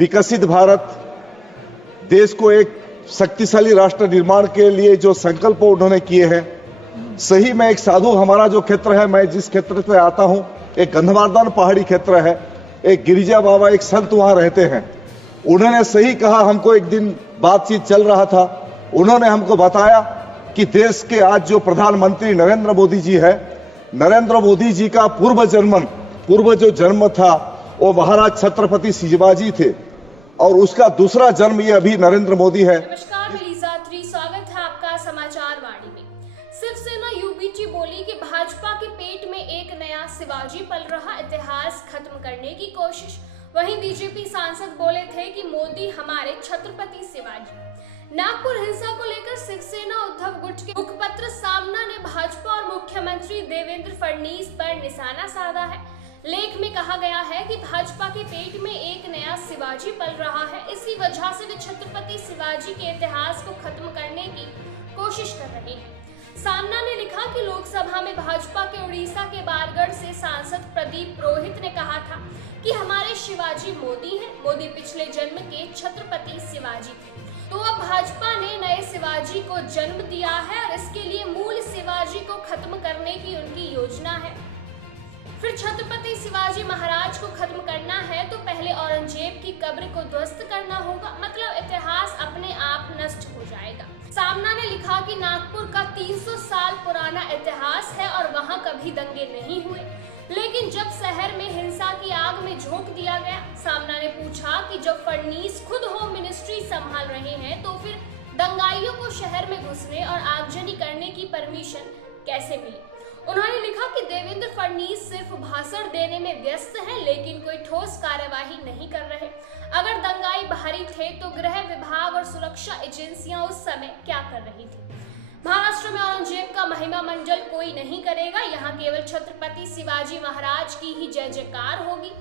विकसित भारत, देश को एक शक्तिशाली राष्ट्र निर्माण के लिए जो संकल्प उन्होंने किए हैं, सही में एक साधु हमारा जो क्षेत्र है, मैं जिस क्षेत्र से आता हूं, एक गंधमार्दन पहाड़ी क्षेत्र है, एक गिरिजा बाबा एक संत वहां रहते हैं। उन्होंने सही कहा, हमको एक दिन बातचीत चल रहा था, उन्होंने हमको बताया कि देश के आज जो प्रधानमंत्री नरेंद्र मोदी जी है, नरेंद्र मोदी जी का पूर्व जो जन्म था वो महाराज छत्रपति शिवाजी थे और उसका दूसरा जन्म ये अभी नरेंद्र मोदी है। नमस्कार, मैं लीजा अत्री, स्वागत है आपका समाचार वाणी में। शिवसेना यूबीटी बोली कि भाजपा के पेट में एक नया शिवाजी पल रहा, इतिहास खत्म करने की कोशिश। वहीं बीजेपी सांसद बोले थे कि मोदी हमारे छत्रपति शिवाजी। नागपुर हिंसा को लेकर शिवसेना उद्धव गुट के मुखपत्र सामना ने भाजपा और मुख्यमंत्री देवेंद्र फडणवीस पर निशाना साधा है। लेख में कहा गया है कि भाजपा के पेट में एक नया शिवाजी पल रहा है, इसी वजह से वे छत्रपति शिवाजी के इतिहास को खत्म करने की कोशिश कर रहे हैं। सामना ने लिखा कि लोकसभा में भाजपा के उड़ीसा के बारगढ़ से सांसद प्रदीप पुरोहित ने कहा था कि हमारे शिवाजी मोदी हैं, मोदी पिछले जन्म के छत्रपति शिवाजी थे। तो अब भाजपा ने नए शिवाजी को जन्म दिया है और इसके लिए मूल शिवाजी को खत्म करने की उनकी योजना है। फिर छत्रपति शिवाजी महाराज को खत्म करना है तो पहले औरंगजेब की कब्र को ध्वस्त करना होगा, मतलब इतिहास अपने आप नष्ट हो जाएगा। सामना ने लिखा कि नागपुर का 300 साल पुराना इतिहास है और वहां कभी दंगे नहीं हुए, लेकिन जब शहर में हिंसा की आग में झोंक दिया गया। सामना ने पूछा कि जब फडणवीस खुद होम मिनिस्ट्री संभाल रहे हैं तो फिर दंगाइयों को शहर में घुसने और आगजनी करने की परमिशन कैसे मिली। उन्होंने लिखा कि देवेंद्र फडणवीस सिर्फ भाषण देने में व्यस्त हैं, लेकिन कोई ठोस कार्यवाही नहीं कर रहे। अगर दंगाई बाहरी थे तो गृह विभाग और सुरक्षा एजेंसियां उस समय क्या कर रही थी। महाराष्ट्र में औरंगजेब का महिमा मंडल कोई नहीं करेगा, यहाँ केवल छत्रपति शिवाजी महाराज की ही जय जयकार होगी।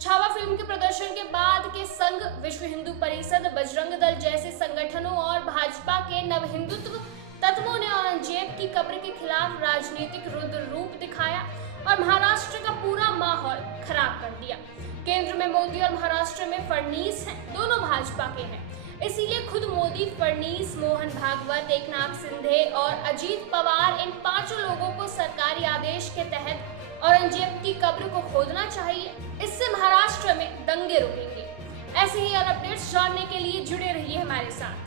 छावा फिल्म के प्रदर्शन के बाद के संघ, विश्व हिंदू परिषद, बजरंग दल जैसे संगठनों और भाजपा के नव हिंदुत्व तत्वों ने औरंगजेब की कब्र के खिलाफ राजनीतिक रुद्र रूप दिखाया और महाराष्ट्र का पूरा माहौल खराब कर दिया। केंद्र में मोदी और महाराष्ट्र में फडणवीस हैं, दोनों भाजपा के हैं। इसीलिए खुद मोदी, फडणवीस, मोहन भागवत, एकनाथ शिंदे और अजीत पवार, इन पांचों लोगों को सरकारी आदेश के तहत औरंगजेब की कब्र को खोदना चाहिए। इससे महाराष्ट्र में दंगे रुकेंगे। ऐसे ही और अपडेट्स जानने के लिए जुड़े रहिए हमारे साथ।